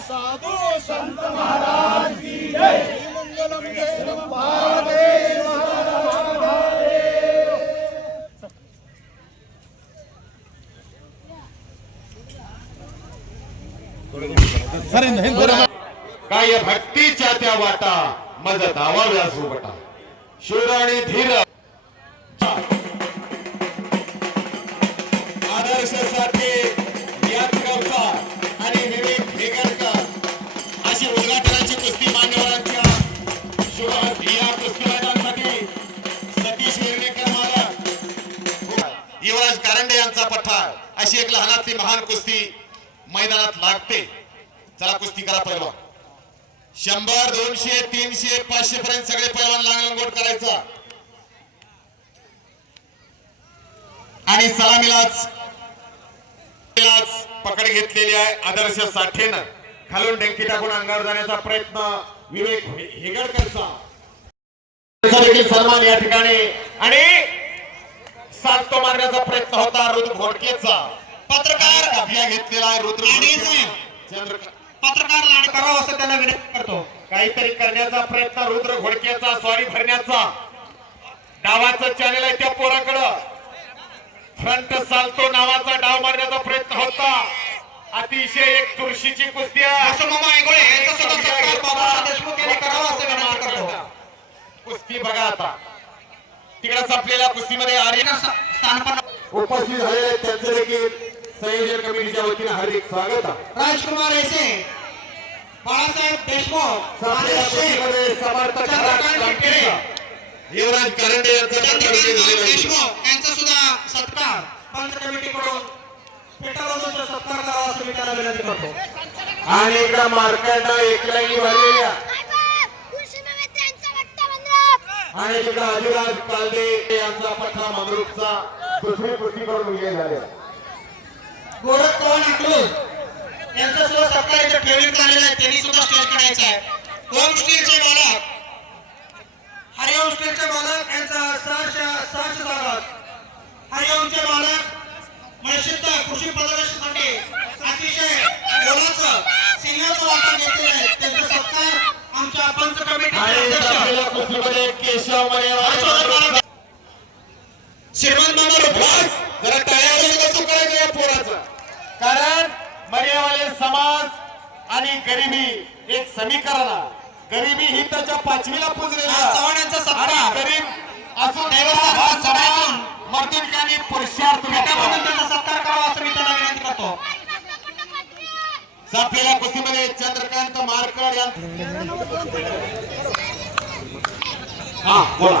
साधू संत महाराज की जय। मंगलम जय महादेव काय भक्तीच्या त्या वाटा मज धावाव्या सोबटा शूर आणि धीर आदर्श सारखे यात्रेचा आणि विवेक हेगरकर अशी उद्घाटनाची कुस्ती मान्यवरांच्या शुभ या कुस्ती मैदानासाठी सतीश वेर्णेकर मालक युवराज कारंडे यांचा पठार अशी एक लहानातली महान कुस्ती मैदानात लागते। चला कुस्ती करा पहिलवान 100 200 300 500 पर्यंत सगळे पहिलवान लांगलंगोट करायचा आणि सलामीलाच पकड घेतलेली आहे आदर्श साठेनं खालून डेंकी टाकून अंगावर जाण्याचा प्रयत्न विवेक हेगडकरचा देखील सन्मान या ठिकाणी आणि सातो मारण्याचा प्रयत्न होता रुद्र घोडकेचा पत्रकार अभिया घेतलेला आहे रुद्र पत्रकार लाड करावं असं त्यांना विनंती करतो। काहीतरी करण्याचा प्रयत्न रुद्र घोडकेचा स्वारी भरण्याचा डावाचं चॅनल आहे त्या पोराकडं फ्रंट साल्तो नावाचा डाव मारण्याचा प्रयत्न होता। अतिशय एक चुरशीची कुस्ती कुस्ती बघा आता तिकडे संपलेल्या कुस्तीमध्ये उपस्थित झालेले त्यांचे देखील संयोजन कमिटीच्या वतीने हार्दिक स्वागत आहे। राजकुमार ऐसे बाळासाहेब देशमुख युवराज कारंडे देशमुख यांचा सुद्धा सत्कार पंच कमिटीकडून पेटाळून सत्कार करावा असं मी त्यांना विनंती करतो। आणि एकदा मार्केटला एकलाही भरलेल्या आणि तिकडे अधिराज कालदे यांचा पठा मंगरूपचा दुसरी कृती करून विजय झाले। गोरख पवन अकलूज यांचा सुद्धा सत्कार इथे ठेवण्यात आलेला आहे त्यांनी सुद्धा स्टेज काढायचा आहे। होम स्टीलचे मालक हरिओम स्टीलचे मालक यांचा सहर्ष स्वागत। हरिओमचे मालक मळशिद्ध कृषी प्रदर्शनासाठी अतिशय मोलाचं सिंहाचं वाटा घेतलेलं आहे त्यांचा सत्कार आमच्या पंच कमिटीचे अध्यक्ष केशव मरेवाले श्रीमंत मामा रुपास जरा टाळ्या कसं करायचं या पोराचं कारण मर्यावाले समाज आणि गरिबी एक समीकरण गरिबी ही त्याच्या 5वीला पुजलेला गरीब असून मर्दिकांनी पुरुषार्थ सत्कार करावा असं मी त्यांना विनंती करतो। सापलेल्या कुस्तीमध्ये चंद्रकांत मारकड बोला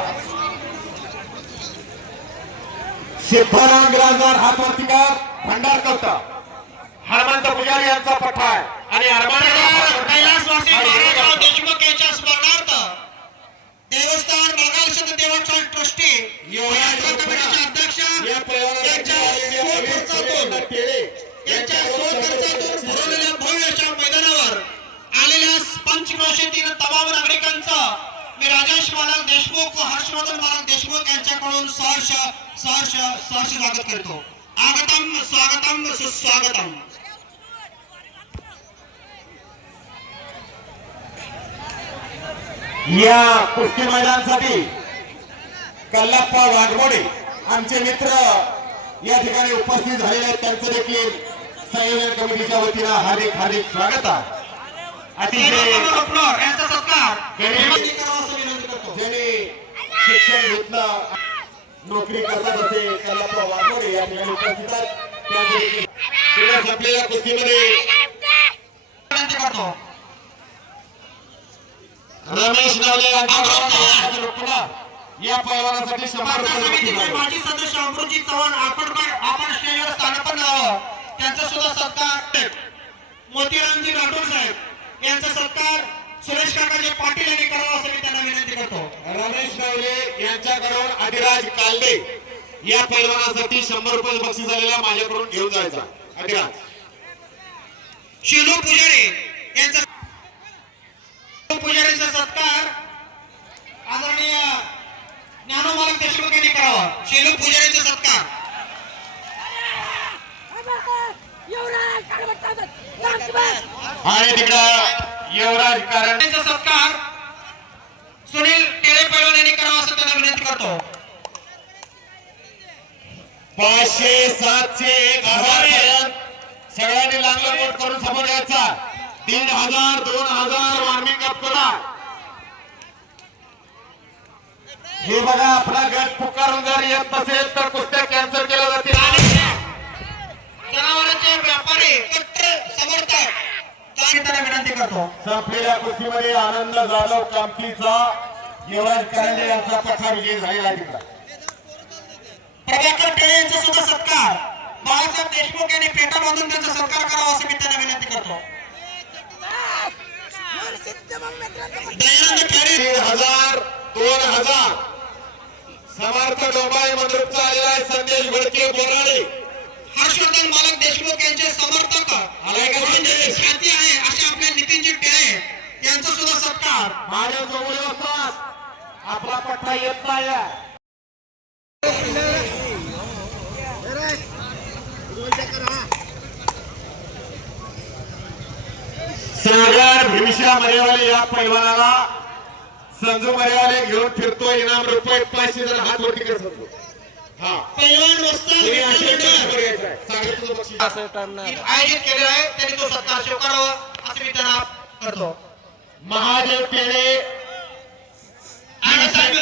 सिद्धाराम बिराजदार हातवर्तीकर भंडारकवटा हनुमंत पुजारी यांचा पठार आणि कैलासवासी महाराजराव देशमुख यांच्या स्मरणार्थ देवस्थान बंगाल देवस्थान ट्रस्टी कमिटीचे अध्यक्ष यांच्या स्वखर्चातून भरवलेल्या भव्य अशा मैदानावर आलेल्या पंचक्रोशीतील तमाम नागरिकांचं मी राजेश मालक देशमुख व हर्षवर्धन मालक देशमुख यांच्याकडून सहर्ष स्वागत करतो। आगतम स्वागतम सुस्वागतम। या कुस्ती मैदानासाठी कल्लाप्पा वाघमोडे आमचे मित्र या ठिकाणी उपस्थित झालेले आहेत त्यांचं देखील संयोजन कमिटीच्या वतीने हार्दिक स्वागत आहे। अतिशय यांचा सत्कार ज्यांनी शिक्षण घेतलं नोकरी करतात असे कल्लाप्पा वाघमोडे या ठिकाणी उपस्थित आहेत। त्या संपलेल्या कुस्तीमध्ये विनंती करतो रमेश नावले या पैलवानासाठी 100 रुपये माजी सदस्य अमृतजी चव्हाण आपण स्टेजवर स्थानापन्न व्हावं त्यांचा सुद्धा सत्कार मोतीरामजी राठोड साहेब यांचा सत्कार सुरेश काकाजी पाटील यांनी करावा असं मी त्यांना विनंती करतो। रमेश नावले यांच्याकडून अधिराज कालदे या पैलवानासाठी 100 रुपये बक्षीस झालेला माझ्याकडून घेऊन जायचा। अधिराज शिलू पुजारी यांचा पुजारीचा सत्कार आदरणीय बाळासाहेब देशमुख यांनी करावा. शेलू पुजारीचा सत्कार. आणि तिकडं युवराज कारण त्यांचा सत्कार सुनील टेळे पैलवान यांनी करावा असं त्यांना विनंती करतो. 500, 700, 1000 पर्यंत सगळ्यांनी लागला वोट करून समोर यायचा. 3000, 2000 वॉर्मिंग अप करा. हे बघा आपला गट पुकारून जर येत नसेल तर कुस्त्या कॅन्सल केल्या जातील. जनावरांचे व्यापारी कट्टर समर्थक त्यांना विनंती करतो. संपलेल्या कुस्तीमध्ये आनंद जाधव कामतीचा युवराज करंडे यांचा पठा विजय झालेला आहे. तिकडा प्रभाकर टेळे यांचा सुद्धा सत्कार. बाळासाहेब देशमुख यांनी पेटा बांधून त्यांचा सत्कार करावा असं मी त्यांना विनंती करतो. दयानंद खेडे 3000, 2000 समर्थ डोंबाई मंडपचा आलेला आहे. संदेश भडके बोराडे हर्षवर्धन मालक देशमुख यांचे समर्थक ख्याती आहे असे आपले नितीनजी टेळे यांचा सुद्धा सत्कार. माझ्या जवळ असतात. आपला पठ्ठा येत नाही. सागर भीमशा मरेवाले या पैलवानाला संजू मरेवाले घेऊन फिरतो. इनाम रुपये 500. जण हात वरती कर संजू. हा पैलवान वस्ताद आयोजित केलेला आहे त्यांनी तो सत्कार स्वीकारावा असं मी त्यांना करतो. महादेव टेळे आणि साहेब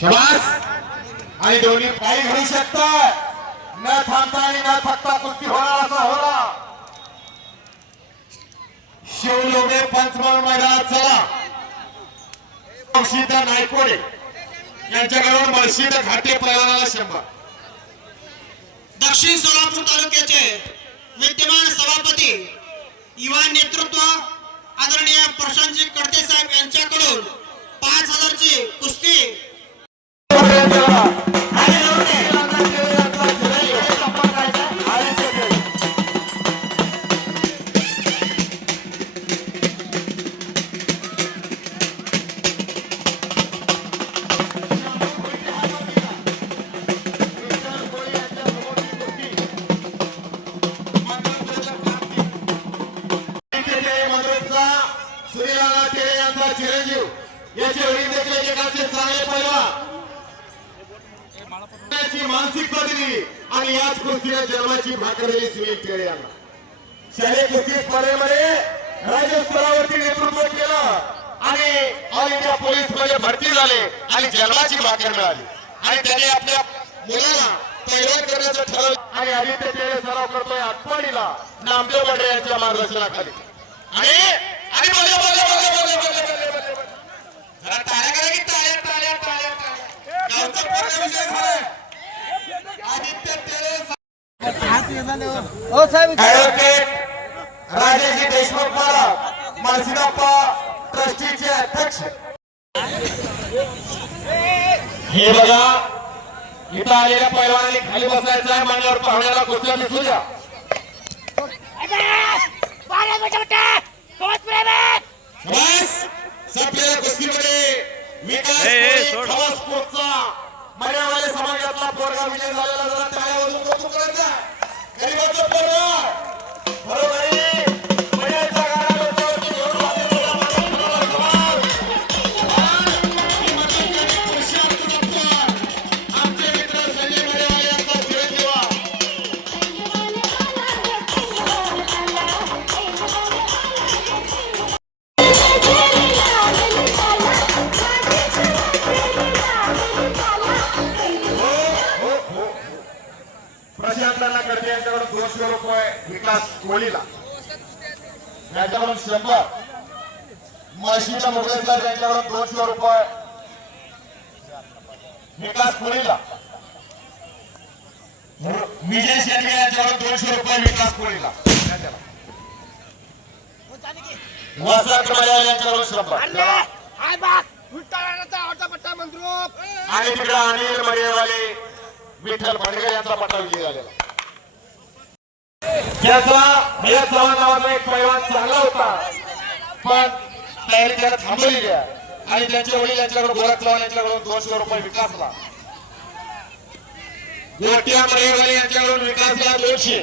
शबास. आणि दोन्ही काही घडू शकतात. न थांबता आणि न थकता कुस्ती होणार असा होला. शिवलोगे पंचमहाल मैदानात चला. मुर्शिदा नायकोडे यांच्याकडून मुर्शिदा घाटे पैलवानाला 100. दक्षिण सोलापूर तालुक्याचे विद्यमान सभापती युवा नेतृत्व आदरणीय प्रशांतजी कडते साहेब यांच्याकडून 5000 ची कुस्ती चिरंजीव याचे वडील देखील एकेकाचे चांगले पैलवान मानसिकता दिली आणि याच कुस्तीने जन्माची भाकर दिली सुनील टेळे यांना. शालेय कुस्ती स्पर्धेमध्ये राज्य स्तरावरती नेतृत्व केलं आणि ऑल इंडिया पोलीस मध्ये भरती झाले आणि जन्माची भाकर मिळाली. आणि त्याने आपल्या मुलाला पैलवान करण्याचं ठरवलं. आणि आदित्य टेळे सराव करतोय आटपाडीला नामदेव बडे यांच्या मार्गदर्शनाखाली. आणि बोले बोले बोले बोले बोले बोले बोले जरा टाळ्या करा की टाळ्या टाळ्या टाळ्या टाळ्या. गावचा पूर्ण विजय झालाय. आदित्य टेळे ऍडव्होकेट राजेजी देशमुख महाराज मर्सिदाप्पा ट्रस्टीचे अध्यक्ष. हे बघा इथं आलेल्या पैलवानांनी खाली बसायचं आहे. मांडीवर पाहुण्याला कुस्त्या दिसू द्या. संपलेल्या कुस्तीमध्ये विकास स्पोर्टचा मर्यावाले समाजातला पोरगा विजय झालेला. जरा टाळ्यावरून कौतुक करायचं. गरीबाचं पोरग बरोबर मर्याचा गाडा डोक्यावरती घेऊन आमचे मित्र संजय मर्यावाले यांचा चिरंजीव. प्रशांतांना करते यांच्याकडून 200 रुपये. विकास कोळीला यांच्याकडून 100. मशीच्या मुगलेसला यांच्याकडून 200 रुपये. विकास कोळीला. विजय शेंडगे यांच्याकडून 200 रुपये. विकास कोळीला. वसंत मर्यावाले यांच्याकडून 100. आणि तिकडे अनिल मर्यावाले विठ्ठल भांडगे यांचा पट्टा विजय झालेला. त्याचा भैया चव्हाण नावाचा एक पैलवान चांगला होता, पण तयारी त्याला थांबवली आहे आणि त्यांचे वडील यांच्याकडून गोरख चव्हाण यांच्याकडून 200 रुपये विकासला, गोट्या मरेवाले यांच्याकडून विकासला 200.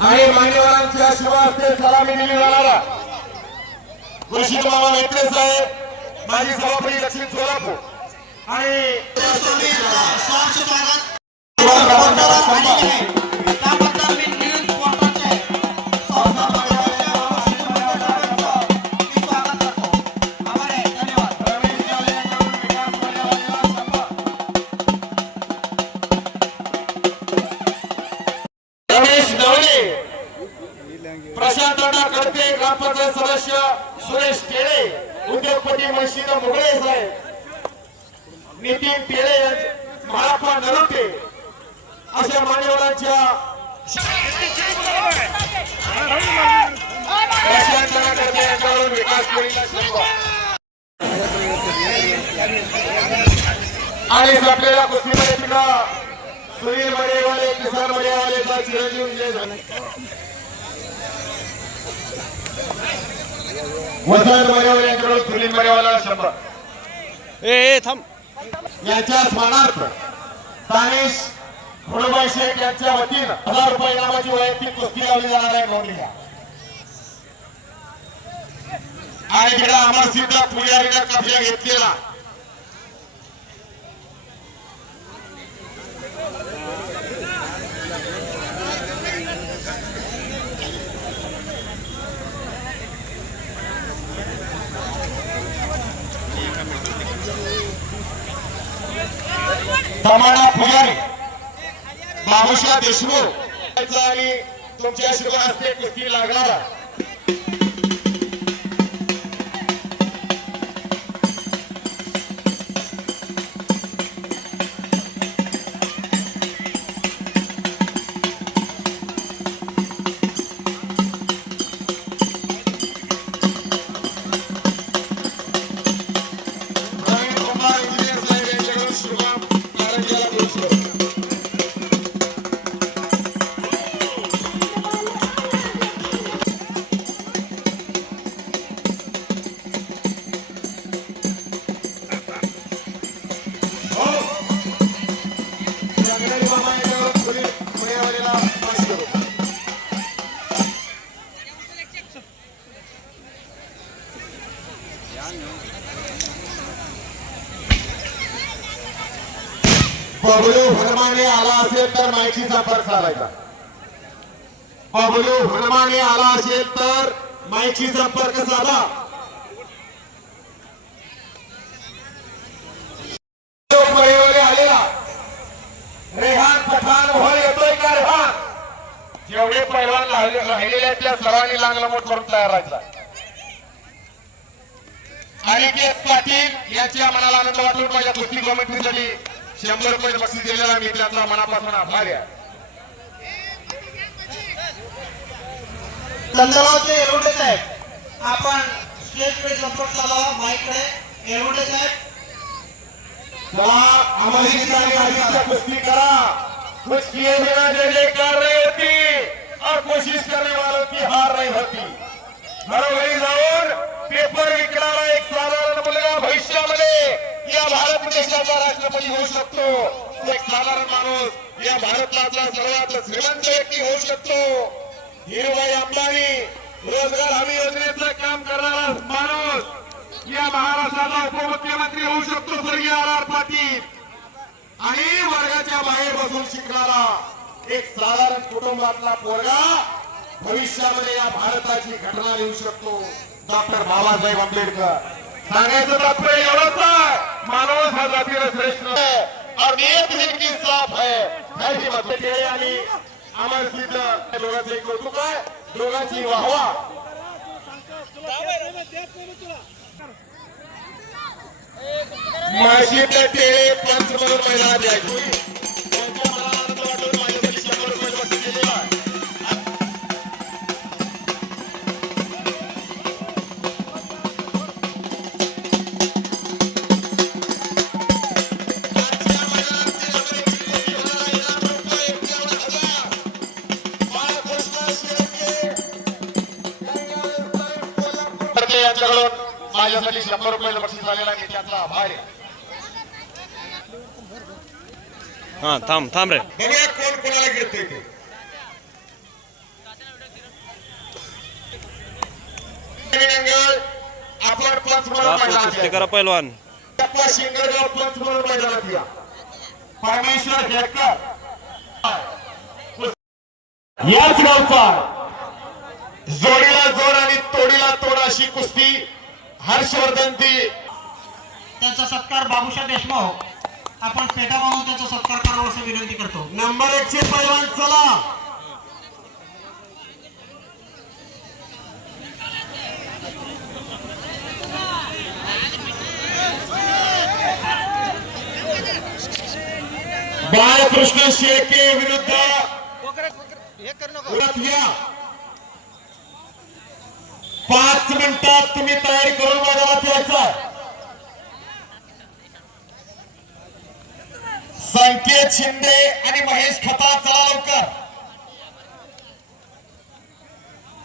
आणि मान्यवरांच्या शिवास्ते सलामी दिली जाणारा कृषी मामा मेत्रे साहेब, माजी सभापती दक्षिण सोलापूर आणि त्याबद्दल मी न्यूज पोर्टलचे स्वागत करतो. आभार आहे. धन्यवाद. रमेश नवले, प्रशांत कडते, ग्रामपंचायत सदस्य सुरेश टेळे, उद्योगपती मशीद मुगळे साहेब, नितीन टेळे, महाप्पा नरोटे अशा मान्यवरांच्या प्रशांत कडते यांच्याकडून विकास केलेला शंभर आणि आपल्याला कुस्तीमध्ये सुद्धा सुनील मडेवाले, किसान मडेवालेचा चिरंजीव विजय झाला. वसंत मडेवाले यांच्याकडून सुनील मडेवाला 100. यांच्या स्मरणार्थ दानिश खुळबाई शेख यांच्या वतीनं 1000 रुपये इनामाची वैयक्तिक कुस्ती लावली जाणार आहे नोंदीला. आणि तिला अमरसिद्ध पुजारीने कब्जा घेतलेला तमाना पुजारी, बाबूशा देशमुख आणि तुमच्या आशीर्वाद हस्ते कुस्ती लागणारा बबलू हनुमाने आला असेल तर माहिती संपर्क साधायचा. बबलू हनुमाने आला असेल तर माहिती संपर्क साधा. आलेला रेहान पठाण हो येतोय का रेहान? जेवढे पैलवान राहिलेले आहेत त्या सर्वांनी लागलं मोठ करून तयार राहायचा. अनिकेत पाटील यांच्या मनाला आनंद वाटून माझ्या कुस्ती कमिटीसाठी 100 रुपये बक्षीस दिलेला मी त्यांचा मनापासून आभार आहे. नंदगावचे एरोडे साहेब, आपण स्टेजकडे संपर्क साधावा. माईकडे एरोडे साहेब, कुस्ती करा. कुछ किए बिना जय जयकार नहीं होती और कोशिश करने वालों की हार नहीं होती. घरोघरी जाऊन पेपर विकणारा एक साधारण मुलगा भविष्यामध्ये या भारत देशाचा राष्ट्रपती होऊ शकतो. एक साधारण माणूस या भारताचा सर्वात श्रीमंत व्यक्ती होऊ शकतो. धीरूभाई अंबानी रोजगार हमी योजनेचं काम करणारा माणूस या महाराष्ट्राचा उपमुख्यमंत्री होऊ शकतो. स्वर्गीय आर पाटील आणि वर्गाच्या बाहेर बसून शिकणारा एक साधारण कुटुंबातला पोरगा भविष्यामध्ये या भारताची घटना लिहू शकतो. डॉक्टर बाबासाहेब आंबेडकर. सांगायचं तात्पर्य एवढंच आहे, माणूस हा जातीला श्रेष्ठ आहे और नियत इनकी साफ है. ऐसी मत आणि अमरसिद्ध दोघांचं एक कौतुक आहे, दोघांची वाहवा. माशिद टेळे पंच म्हणून मैदानात यायची. त्यांच्या मनाला आनंद वाटून माझ्यासाठी 100 रुपये बक्षीस दिलेला आहे. रुपयाचं बक्षीस आलेला आहे त्याचा आभार आहे. हा थांब रे. बघूया कोण कोणाला घेतोय ते. आपण पंचमहाल मैदानात कुस्ती करा पहिलवान. शिंगरगाव पंचमहाल मैदानात या. परमेश्वर हेडकर याच गावचा जोडीला जोड आणि तोडीला तोड अशी कुस्ती हर्षवर्धन ती. त्यांचा सत्कार बाबूशाह देशमुख आपण पेटा बांधून त्यांचा सत्कार करावा असं विनंती करतो. नंबर 1 चे पैलवान चला. बाळकृष्ण शेळके विरुद्ध या. 5 मिनिटात तुम्ही तयारी करून मैदानात यायचं. संकेत शिंदे आणि महेश खता चला लवकर.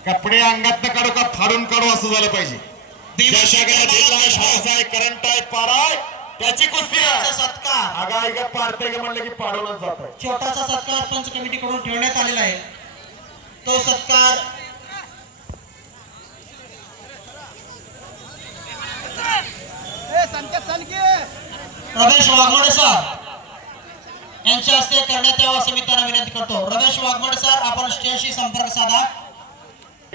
कपडे अंगात काढू का फाडून काढू असं झालं पाहिजे. करंट आहे पाराय त्याची कुस्ती आहे. सत्कार आगा पारते म्हणलं की पाडूनच जात आहे. छोटासा सत्कार पंच कमिटीकडून ठेवण्यात आलेला आहे. तो सत्कार रमेश वाघमोडे सर यांच्या हस्ते करण्यात यावं असं मी त्यांना विनंती करतो. रमेश वाघमोडे सर आपण स्टेजशी संपर्क साधा.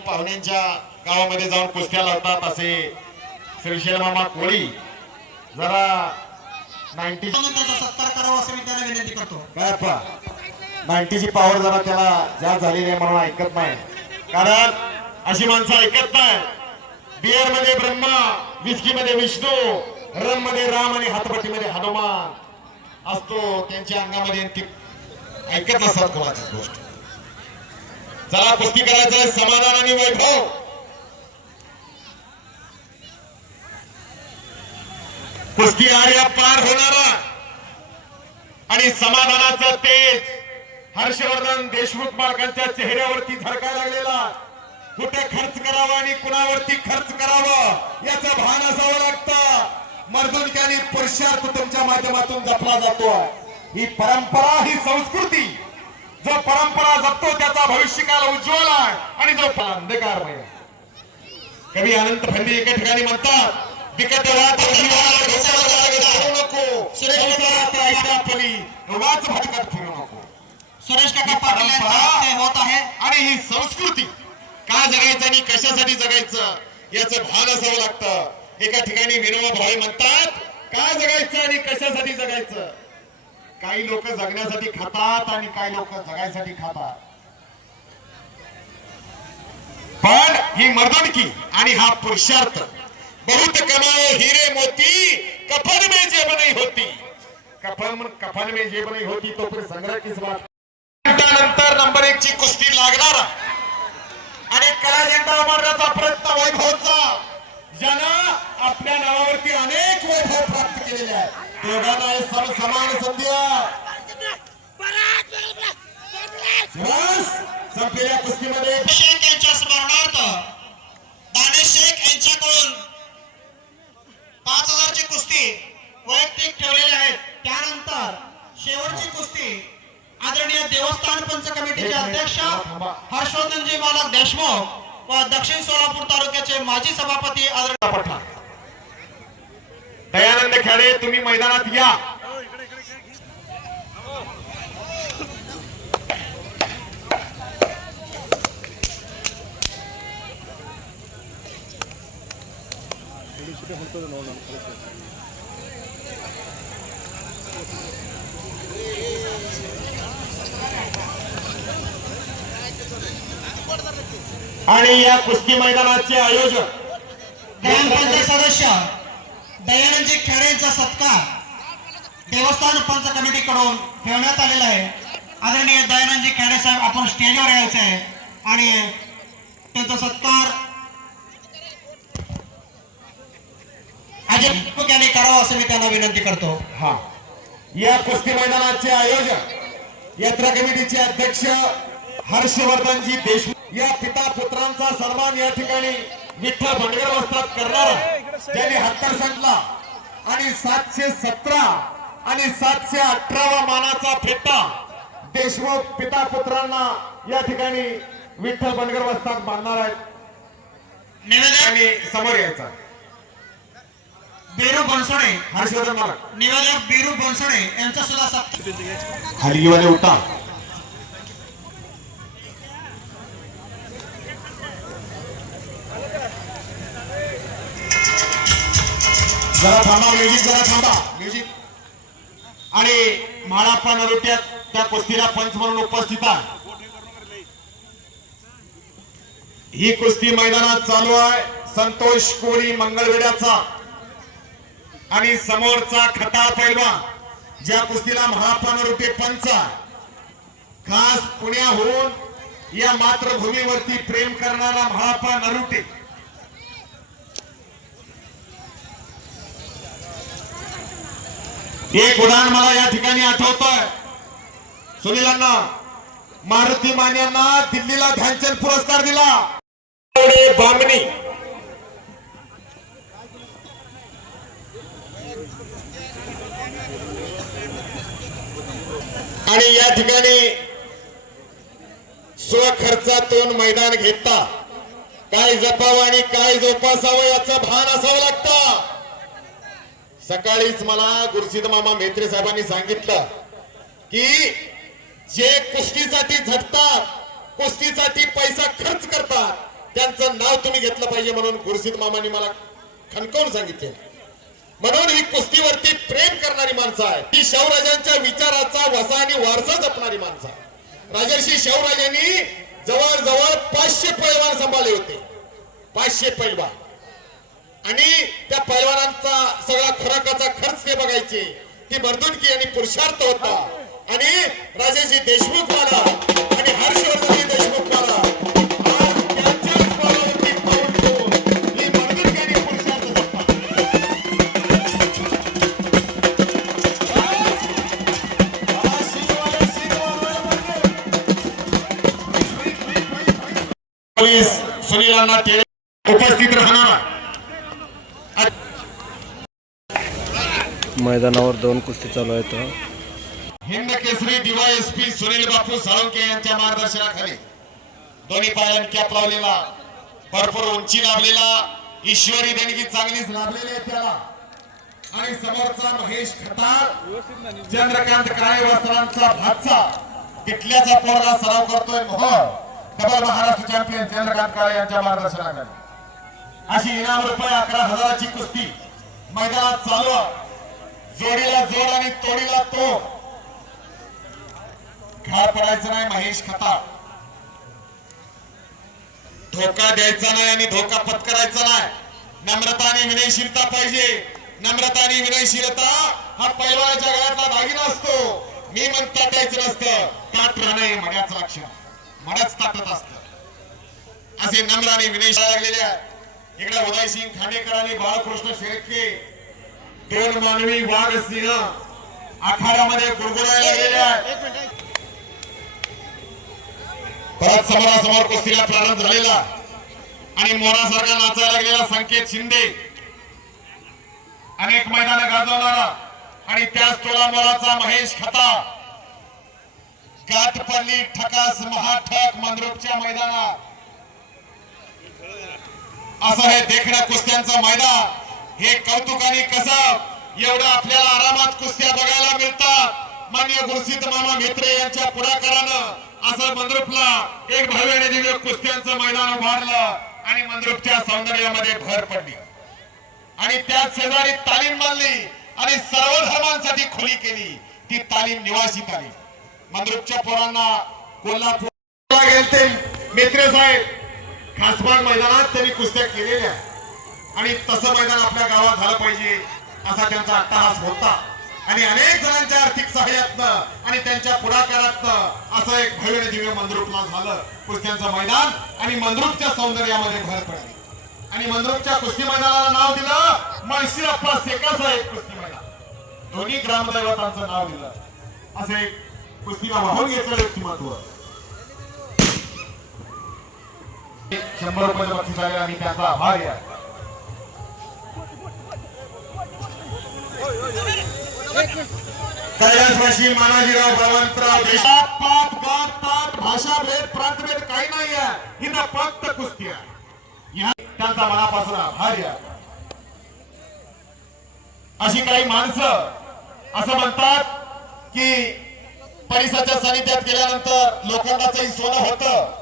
पाहुण्यांच्या गावामध्ये जाऊन कुस्त्या लावतात असे श्रीशैल मामा कोळी जरा 90 त्याचा सत्कार करावा असं मी त्यांना विनंती करतो. काय पा 90ची पावर जरा त्याला जास्त झालेली आहे म्हणून ऐकत नाही. कारण अशी माणसं ऐकत नाही. बियर मध्ये ब्रह्मा, विस्की मध्ये विष्णू, रम मध्ये राम आणि हातपट्टीमध्ये हनुमान असतो त्यांच्या अंगामध्ये. ती ऐकत नसतात कोणाचीच गोष्ट. चला कुस्ती करायचं समाधान आणि वैभव. कुस्ती आर्या पार होणारा आणि समाधानाचं तेज हर्षवर्धन देशमुख मालकांच्या चेहऱ्यावरती झळकायला लागलेला. कुठे खर्च करावा आणि कुणावरती खर्च करावा याचं भान असावं लागतं. मर्दुनकी आणि पुरुषार्थ तुमच्या माध्यमातून जपला जातो. ही परंपरा, ही संस्कृती, जो परंपरा जपतो त्याचा भविष्यकाल उज्ज्वल आहे आणि जो अंधकारमय. कवी अनंत फंदी एका ठिकाणी म्हणतात विकत उगाच भटकत फिरू नको. सुरेश काका पाटील यांच्या हस्ते होत आहे. आणि ही संस्कृती का जगायचं आणि कशासाठी जगायचं याचं भान असावं लागतं. एका ठिकाणी विनोबा भावे म्हणतात का जगायचं आणि कशासाठी जगायचं. काही लोक जगण्यासाठी खातात आणि काही लोक जगायसाठी खातात. पण ही मर्दनकी आणि हा पुरुषार्थ बहुत कमाए हिरे मोती कफन में जेब नहीं होती. कफन में जेब नहीं होती तो फिर संग्रह किस बात. नंतर नंबर 1 ची कुस्ती लागणार आणि कला झेंडा उभारण्याचा प्रयत्न वैभवचा ज्यानं आपल्या नावावरती अनेक वैभव प्राप्त केलेले आहे. दोघांना समान संधी संपलेल्या कुस्तीमध्ये शेख यांच्या स्मरणार्थ दानेश शेख यांच्याकडून 5000 ची कुस्ती वैयक्तिक ठेवलेली आहेत. त्यानंतर शेवटची कुस्ती आदरणीय देवस्थान पंच कमिटीचे अध्यक्ष हर्षवर्धनजी मालक देशमुख व दक्षिण सोलापूर तालुक्याचे माजी सभापती आदरणीय दयानंद खेडे तुम्ही मैदानात या. आणि या कुस्ती मैदानाचे आयोजक ग्रामपंचायत सदस्य दयानंदजी खेडे यांचा सत्कार देवस्थान पंच कमिटीकडून ठेवण्यात आलेला आहे. आदरणीय दयानंदजी खेडे साहेब आपण स्टेजवर यायचे आहे आणि त्यांचा सत्कार अजय यांनी करावा असं मी त्यांना विनंती करतो. हा या कुस्ती मैदानाचे आयोजक यात्रा कमिटीचे अध्यक्ष हर्षवर्धनजी देशमुख. या पिता पुत्रांचा सन्मान या ठिकाणी विठ्ठल भंडगर वस्त्रात करणार ज्यांनी 72 संपला आणि 717 आणि 718वा मानाचा फेटा देशमुख पिता पुत्रांना या ठिकाणी विठ्ठल बनगर वस्तात बांधणार आहेत. निवेदक आणि समोर यायचा बीरू बनसोडे, हर्षवर्धन मालक निवेदक बीरू बनसोडे यांचा सुद्धा सत्कार. हलगीवाले उठा. जरा थांबा म्युझिक, जरा थांबा म्युझिक. आणि म्हाळाप्पा नरोट्यात त्या कुस्तीला पंच म्हणून उपस्थित आहे. ही कुस्ती मैदानात चालू आहे. संतोष कोळी मंगळवेड्याचा आणि समोरचा खताळ पैलवान ज्या कुस्तीला म्हाळाप्पा नरोटे पंच खास पुण्याहून या मातृभूमीवरती प्रेम करणारा म्हाळाप्पा नरोटे. एक उदाहरण मला या ठिकाणी आठवतंय. सुनीलांना मारुती मान्यांना दिल्लीला ध्यानचंद पुरस्कार दिला. बामणी आणि या ठिकाणी स्वखर्चातून मैदान घेता काय जपावं आणि काय जोपासावं याचं भान असावं लागतं. सकाळीच मला गुरशीद मामा मेत्रे साहेबांनी सांगितलं की जे कुस्तीसाठी झटतात, कुस्तीसाठी पैसा खर्च करतात, त्यांचं नाव तुम्ही घेतलं पाहिजे म्हणून गुरशीद मामांनी मला खणकावून सांगितले. म्हणून ही कुस्तीवरती प्रेम करणारी माणसं आहे. ही शाहूराजांच्या विचाराचा वसा आणि वारसा जपणारी माणसं आहे. राजर्षी शाहूराजांनी जवळजवळ 500 पैलवान सांभाळले होते. 500 पैलवान. आणि त्या पैलवानांचा सगळा खुराकाचा खर्च ते बघायचे. ती मर्दुनकी आणि पुरुषार्थ होता. आणि राजाजी देशमुख वाला आणि हर्षवर्धन देशमुख वाला आज त्यांच्याच बळावरती पाऊल ठेवून ही मर्दुनकी आणि पुरुषार्थ जपतात. पोलीस सुनीलांना उपस्थित राहणार. मैदानावर 2 कुस्ती चालू आहेत. हिंद केसरी डीवायएसपी सुनील बापू साळुंके यांच्या मार्गदर्शनाखाली दोन्ही पायाने कॅप लावलेला, भरपूर उंची लाभलेला, ईश्वरी देणगी चांगलीच लाभलेली आहे त्याला. आणि समोरचा महेश खताळ चंद्रकांत काळे वस्त्रांचा भाचा तिथल्याचा पोरगा सराव करतोय. मोहर डबल महाराष्ट्र चॅम्पियन चंद्रकांत काळे यांच्या मार्गदर्शनाखाली अशी इनाम रुपये 11,000ची कुस्ती मैदानात चालू आहे. जोडीला जोड आणि तोडीला तोड. घाळ पडायचं नाही महेश खताळ. धोका द्यायचा नाही आणि धोका पत्करायचा नाही. नम्रता आणि विनयशीलता पाहिजे. नम्रता आणि विनयशीलता हा पैलवानाच्या गळ्यातला दागिना असतो. मी म्हणता द्यायचं नसतं. ताट राहणं मड्याचं लक्षण. मड्याच ताटत असत. असे नम्र आणि विनयशील लागलेल्या इकडे उदयसिंग खांडेकर आणि बाळकृष्ण शेळके 2 मानवी वाघ सिंह आखाड्यामध्ये गुरगुरायला लागलेल्या आहेत. परत समोरासमोर कुस्तीला प्रारंभ झालेला आणि मोरासारखा नाचायला लागलेला संकेत शिंदे अनेक मैदान गाजवणारा आणि त्याच तोला मोराचा महेश खताळ गाठपल्ली ठकास महाठक मंद्रुपच्या मैदानात असं हे देखण्या कुस्त्यांचं मैदान. हे कौतुकाने कसं एवढं आपल्याला आरामात कुस्त्या बघायला मिळतात. माननीय गुरशीद मामा मेत्रे यांच्या पुढाकारानं असं मंद्रुपला एक भव्य आणि दिव्य कुस्त्यांचं मैदान उभारलं आणि मंद्रुपच्या सौंदर्यामध्ये भर पडली. आणि त्याच शेजारी तालीम बांधली आणि सर्व धर्मांसाठी खुली केली. ती तालीम निवासी तालीम. मंद्रुपच्या पोरांना कोल्हापूरला गेलते मेत्रे साहेब. खासबाग मैदानात त्यांनी कुस्त्या केलेल्या आणि तसं मैदान आपल्या गावात झालं पाहिजे असा त्यांचा अट्टहास होता. आणि अनेक जणांच्या आर्थिक सहाय्यातनं आणि त्यांच्या पुढाकारातनं असं एक भव्य दिव्य मंद्रुपला झालं कुस्त्यांचं मैदान. आणि मंद्रुपच्या सौंदर्यामध्ये भर पडली. आणि मंद्रुपच्या कुस्ती मैदानाला नाव दिलं मुळशीरप्पा सेका साहेब कुस्ती मैदान. दोन्ही ग्रामदैवतांचं नाव दिलं. असे कुस्तीला वाहून घेतलं व्यक्तिमत्व. 100 रुपये बक्षीस आले आणि त्याचा आभार या. कैलासवासी मानाजीराव बळवंतराव देशात पात गात पात भाषा भेद प्रांतभेद काही नाही आहे. इथं फक्त कुस्ती आहे. या त्यांचा मनापासून आभार आहे. अशी काही माणसं असं म्हणतात की परिसाच्या सानिध्यात गेल्यानंतर लोखंडाचंही सोनं होतं.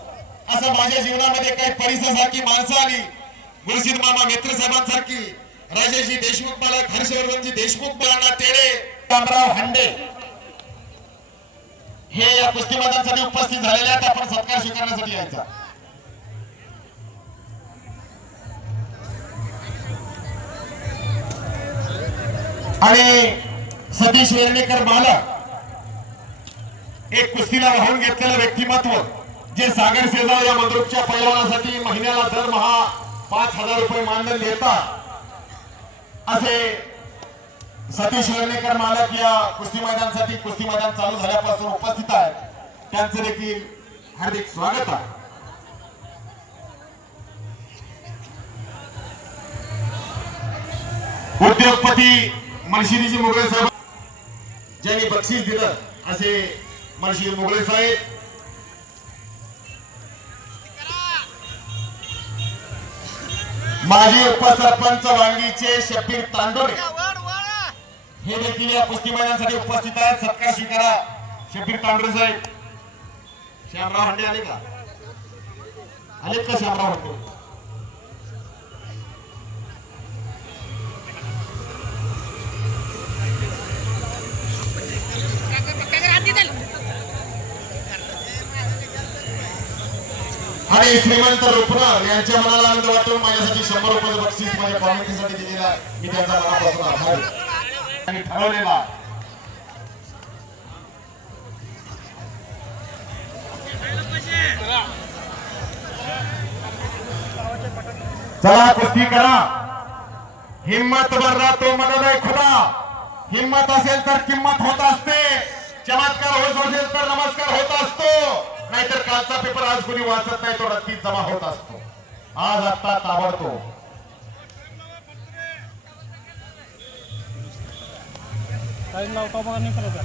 असं माझ्या जीवनामध्ये काही परिसासारखी माणसं आली. मुर्शिद मामा मित्र साहेबांसारखी, राजेशजी देशमुख मालक, हर्षवर्धनजी देशमुख, मुलांना टेडे, रामराव हंडे हे या कुस्ती मैदानासाठी उपस्थित झालेले आहेत. आपण सत्कार स्वीकारण्यासाठी यायचा. आणि सतीश वेर्णेकर मालक, एक कुस्तीला वाहून घेतलेलं व्यक्तिमत्व, जे सागर शेजाव या मंद्रुपच्या पैलवानासाठी महिन्याला दरमहा 5,000 रुपये मानधन देतात, असे सतीश वेर्णेकर मालक या कुस्ती मैदानासाठी, कुस्ती मैदान चालू झाल्यापासून उपस्थित आहेत. त्यांचे देखील हार्दिक स्वागत आहे. उद्योगपती मनशिदीजी मुगळे साहेब, ज्यांनी बक्षीस दिलं असे मनशिदी मुगळे साहेब, माजी उपसरपंच वांगीचे शब्बीर तांडोळे हे देखील या कुस्ती मैदानासाठी उपस्थित आहेत. सत्कार स्वीकारा शब्बीर तांडोळे साहेब. श्यामराव हंडे आले का? आलेत का श्यामराव हंडे? आणि श्रीमंत रुपनर यांच्या मनाला आनंद वाटून माझ्यासाठी 100 रुपये बक्षीस माझ्या कॉमेंटसाठी दिलेला मी त्यांचा मनापासून आभार आणि ठरवलेला. चला कुस्ती करा. हिम्मत भरला तो मदद आहे खुदा. हिम्मत असेल तर किंमत होत असते. चमत्कार होत असेल तर नमस्कार होत असतो. नाहीतर कालचा पेपर आज कोणी वाचत नाही, तो रत्तीत जमा होत असतो. आज आत्ता ताबडतोब टाइम लावता बघा नाही करत.